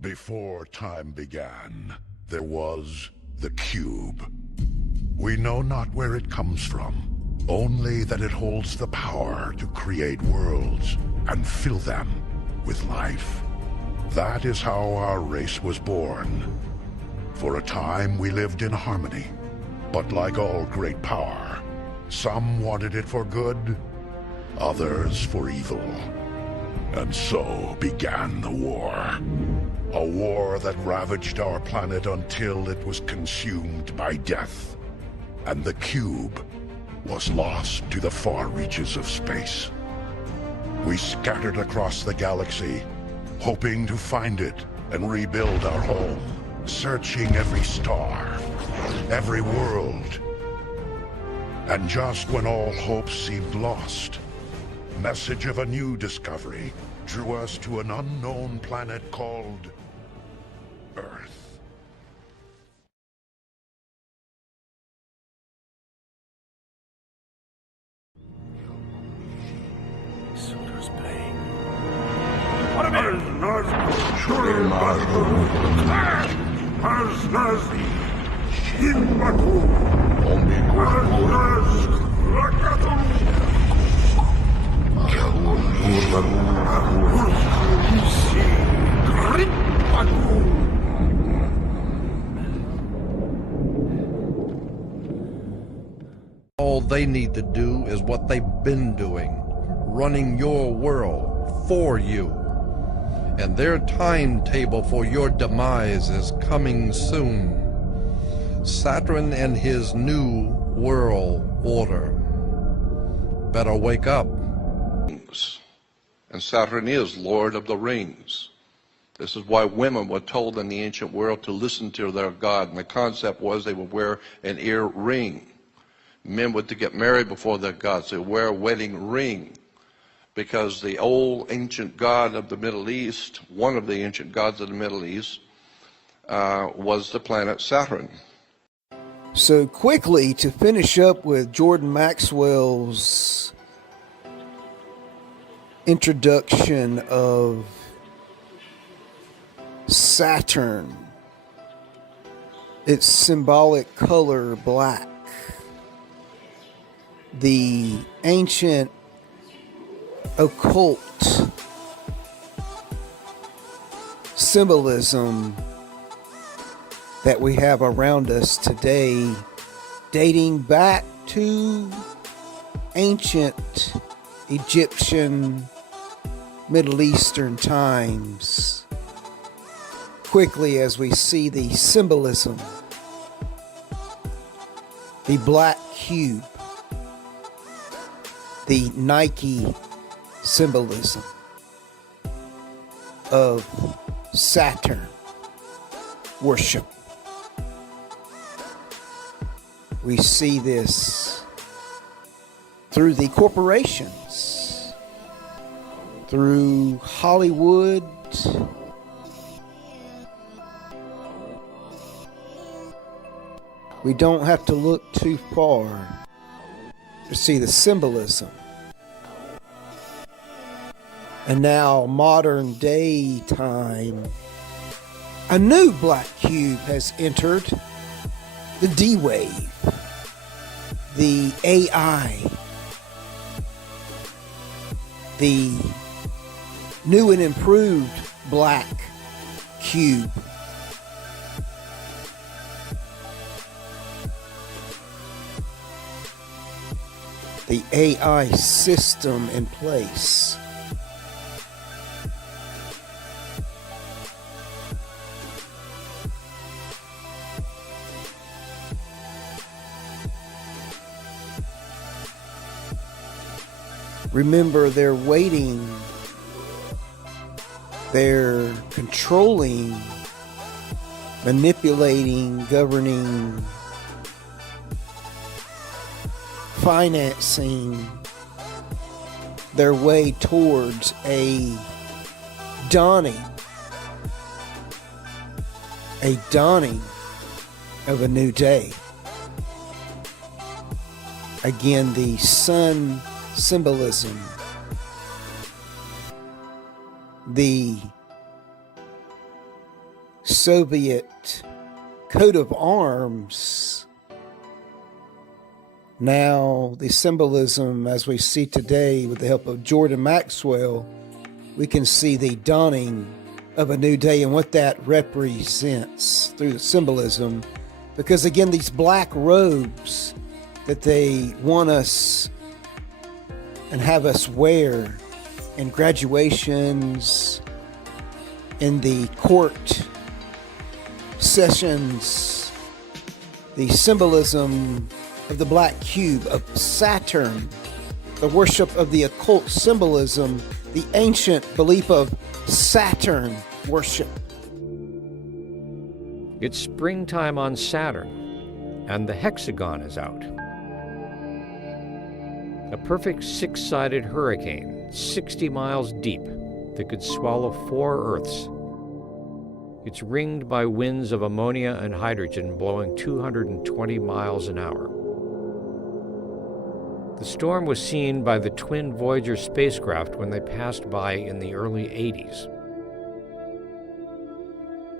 Before time began, there was the cube. We know not where it comes from, only that it holds the power to create worlds and fill them with life. That is how our race was born. For a time we lived in harmony, but like all great power, some wanted it for good, others for evil. And so began the war. A war that ravaged our planet until it was consumed by death. And the cube was lost to the far reaches of space. We scattered across the galaxy, hoping to find it and rebuild our home, searching every star, every world. And just when all hope seemed lost, message of a new discovery drew us to an unknown planet called Earth. Suitors playing. All they need to do is what they've been doing, running your world for you. And their timetable for your demise is coming soon. Saturn and his new world order. Better wake up. And Saturn is Lord of the Rings. This is why women were told in the ancient world to listen to their god. And the concept was they would wear an ear ring. Men were to get married before their gods. They would wear a wedding ring. Because the old ancient god of the Middle East, one of the ancient gods of the Middle East, was the planet Saturn. So quickly, to finish up with Jordan Maxwell's introduction of Saturn, its symbolic color black, the ancient occult symbolism that we have around us today, dating back to ancient Egyptian, Middle Eastern times. Quickly, as we see the symbolism, the black cube, the Nike symbolism of Saturn worship. We see this through the corporations, through Hollywood, we don't have to look too far to see the symbolism. And now, modern day time, a new black cube has entered, the D-Wave, the AI, the new and improved black cube. The AI system in place. Remember, they're waiting, they're controlling, manipulating, governing, financing their way towards a dawning of a new day. Again, the sun symbolism, the Soviet coat of arms. Now, the symbolism as we see today with the help of Jordan Maxwell, we can see the dawning of a new day and what that represents through the symbolism. Because again, these black robes that they want us and have us wear in graduations, in the court sessions, the symbolism of the black cube, of Saturn, the worship of the occult symbolism, the ancient belief of Saturn worship. It's springtime on Saturn, and the hexagon is out. A perfect six-sided hurricane, 60 miles deep, that could swallow 4 Earths. It's ringed by winds of ammonia and hydrogen blowing 220 miles an hour. The storm was seen by the twin Voyager spacecraft when they passed by in the early 80s.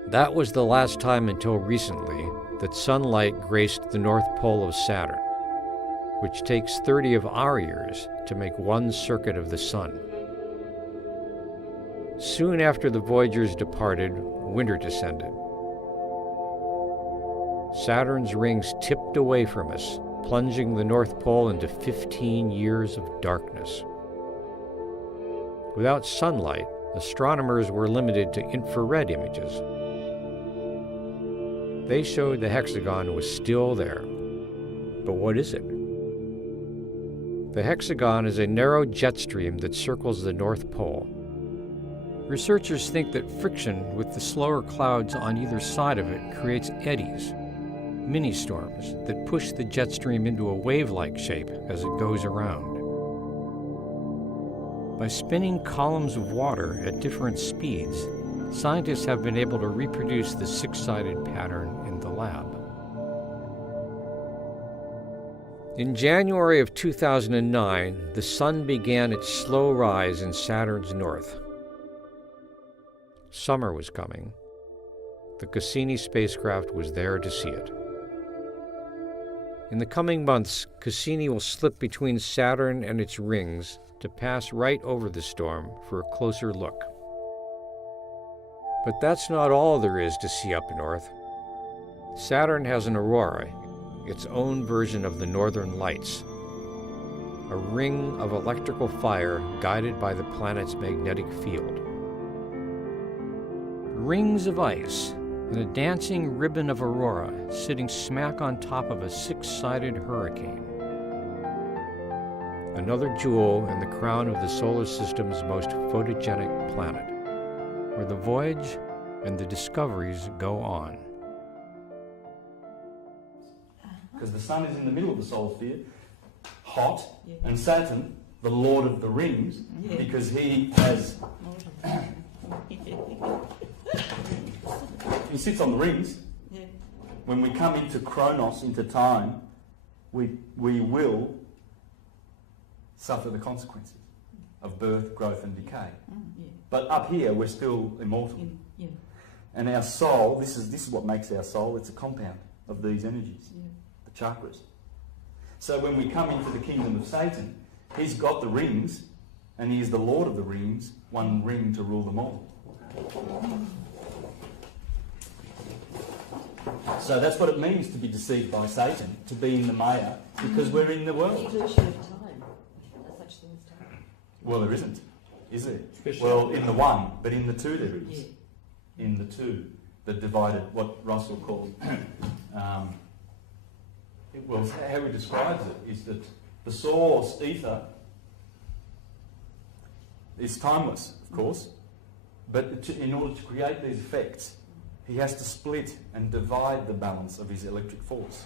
That was the last time until recently that sunlight graced the North Pole of Saturn, which takes 30 of our years to make one circuit of the sun. Soon after the Voyagers departed, winter descended. Saturn's rings tipped away from us, plunging the North Pole into 15 years of darkness. Without sunlight, astronomers were limited to infrared images. They showed the hexagon was still there. But what is it? The hexagon is a narrow jet stream that circles the North Pole. Researchers think that friction with the slower clouds on either side of it creates eddies, mini-storms that push the jet stream into a wave-like shape as it goes around. By spinning columns of water at different speeds, scientists have been able to reproduce the six-sided pattern in the lab. In January of 2009, the sun began its slow rise in Saturn's north. Summer was coming. The Cassini spacecraft was there to see it. In the coming months, Cassini will slip between Saturn and its rings to pass right over the storm for a closer look. But that's not all there is to see up north. Saturn has an aurora, its own version of the Northern Lights, a ring of electrical fire guided by the planet's magnetic field. Rings of ice and a dancing ribbon of aurora sitting smack on top of a six-sided hurricane. Another jewel in the crown of the solar system's most photogenic planet, where the voyage and the discoveries go on. Because the sun is in the middle of the solar sphere, hot, and Saturn, the Lord of the Rings, because he has... he sits on the rings. When we come into Chronos, into time, we will suffer the consequences of birth, growth and decay. But up here, we're still immortal. And our soul, this is what makes our soul, it's a compound of these energies, the chakras. So when we come into the kingdom of Satan, he's got the rings, and he is the Lord of the rings, one ring to rule them all. So that's what it means to be deceived by Satan, to be in the Maya, because we're in the world. Illusion of time. There's such thing as time. Well, there isn't, is there? Well, in the one, but in the two there is. In the two that divided, what Russell called, well, how he describes it is that the source, ether, is timeless, of course, but in order to create these effects, he has to split and divide the balance of his electric force.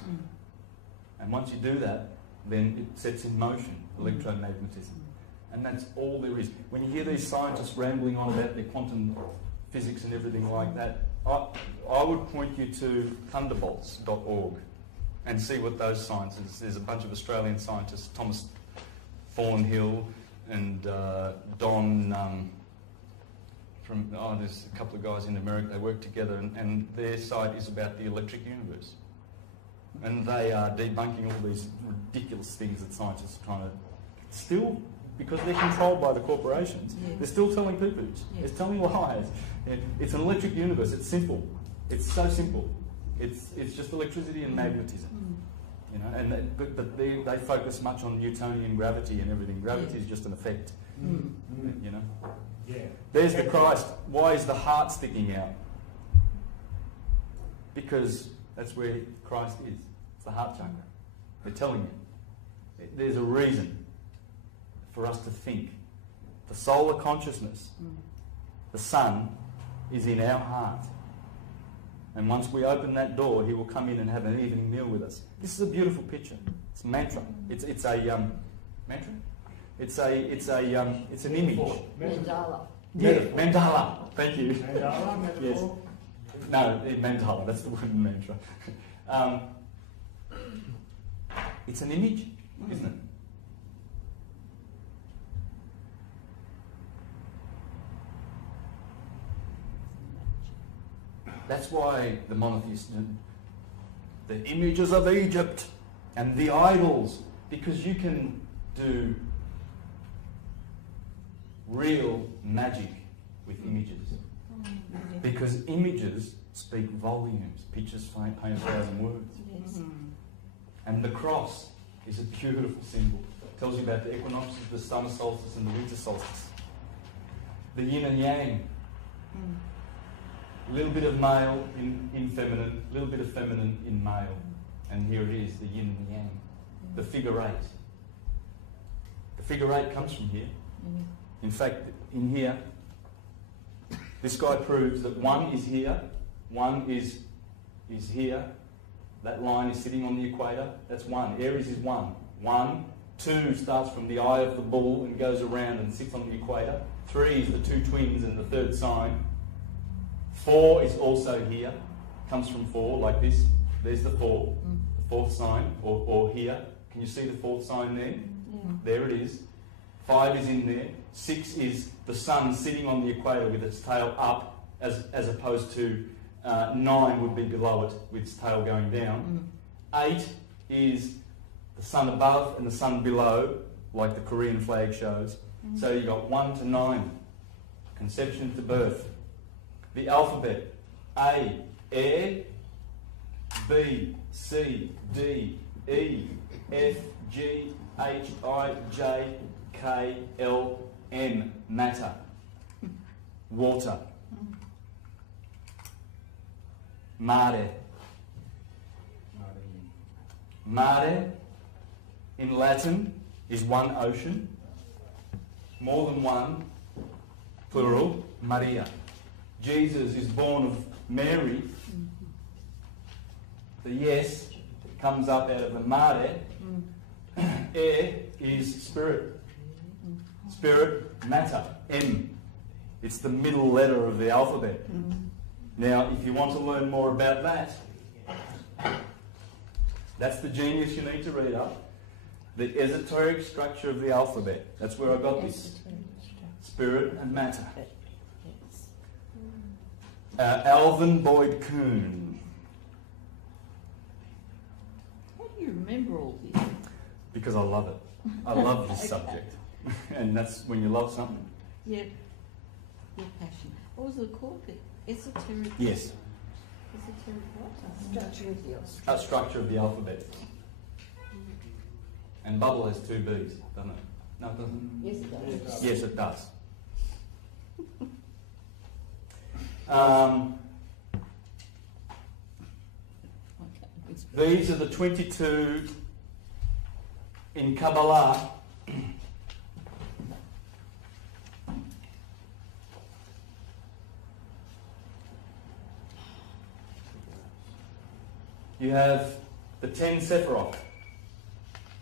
And once you do that, then it sets in motion electromagnetism. And that's all there is. When you hear these scientists rambling on about their quantum physics and everything like that, I would point you to thunderbolts.org and see what those scientists, there's a bunch of Australian scientists, Thomas Thornhill and Don there's a couple of guys in America, they work together, and their site is about the electric universe. And they are debunking all these ridiculous things that scientists are trying to still, because they're controlled by the corporations, they're still telling poo-poos. Yes. They're telling lies. It's an electric universe. It's simple. It's so simple. It's just electricity and magnetism. You know, and but they focus much on Newtonian gravity and everything. Gravity is just an effect. You know. Yeah. There's the Christ. Why is the heart sticking out? Because that's where Christ is. It's the heart chakra. They're telling you. There's a reason for us to think. The solar consciousness, the sun, is in our heart. And once we open that door, he will come in and have an evening meal with us. This is a beautiful picture. It's mantra. It's a mantra. It's an image. Mandala. Yeah, mandala. Thank you. Mandala, metaphor? Yes. No, mandala. That's the word mantra. It's an image, isn't it? That's why the monotheists, the images of Egypt and the idols, because you can do real magic with images. Because images speak volumes. Pictures paint 1,000 words. Yes. And the cross is a beautiful symbol. It tells you about the equinoxes, the summer solstice and the winter solstice. The yin and yang. A little bit of male in feminine, a little bit of feminine in male. And here it is, the yin and yang. The figure eight. The figure eight comes from here. In fact, in here, this guy proves that one is here, one is here. That line is sitting on the equator. That's one. Aries is one. 1, 2 starts from the eye of the bull and goes around and sits on the equator. 3 is the two twins and the third sign. 4 is also here, comes from 4 like this. There's the 4, the fourth sign, or here. Can you see the fourth sign there? There it is. 5 is in there. 6 is the sun sitting on the equator with its tail up, as opposed to 9 would be below it with its tail going down. 8 is the sun above and the sun below, like the Korean flag shows. So you've got 1 to 9, conception to birth. The alphabet: A, air; B, C, D, E, F, G, H, I, J, K, L, M, matter, water. Mare. Mare in Latin is one ocean, more than one, plural, Maria. Jesus is born of Mary. The yes comes up out of the mare. Air is spirit. Spirit, matter, M. It's the middle letter of the alphabet. Now, if you want to learn more about that, that's the genius you need to read up. The esoteric structure of the alphabet. That's where I got this. Spirit and matter. Alvin Boyd Kuhn. How do you remember all this? Because I love it. I love this subject. And that's when you love something. Yeah. Your passion. What was it called? The esoteric? Yes. Esoteric what? Structure of the Structure of the alphabet. And bubble has 2 B's, doesn't it? No, it doesn't. Yes, it does. Yes, it does. These are the 22 in Kabbalah. You have the 10 Sephiroth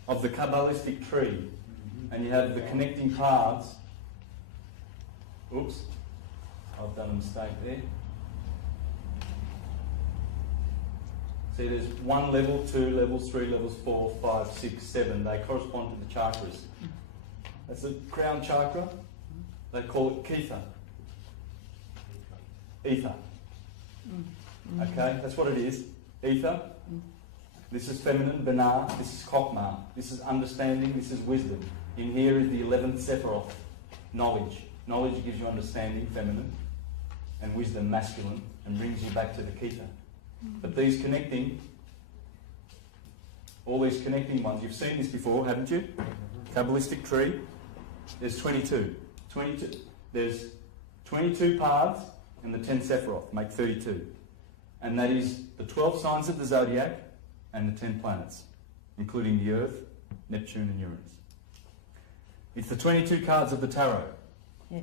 of the Kabbalistic tree, and you have the connecting paths. Oops, I've done a mistake there. See, there's 1 level, 2 levels, 3 levels, 4, 5, 6, 7. They correspond to the chakras. That's the crown chakra. They call it Ketha. ether. Okay, that's what it is. Ether. This is feminine, Binah. This is Chokmah. This is understanding. This is wisdom. In here is the 11th Sephiroth, knowledge. Knowledge gives you understanding, feminine, and wisdom, masculine, and brings you back to the Ketha. But these connecting, all these connecting ones, you've seen this before, haven't you? Kabbalistic tree. There's 22. There's 22 paths, and the 10 Sephiroth make 32. And that is the 12 signs of the zodiac and the 10 planets, including the Earth, Neptune and Uranus. It's the 22 cards of the tarot. Yes.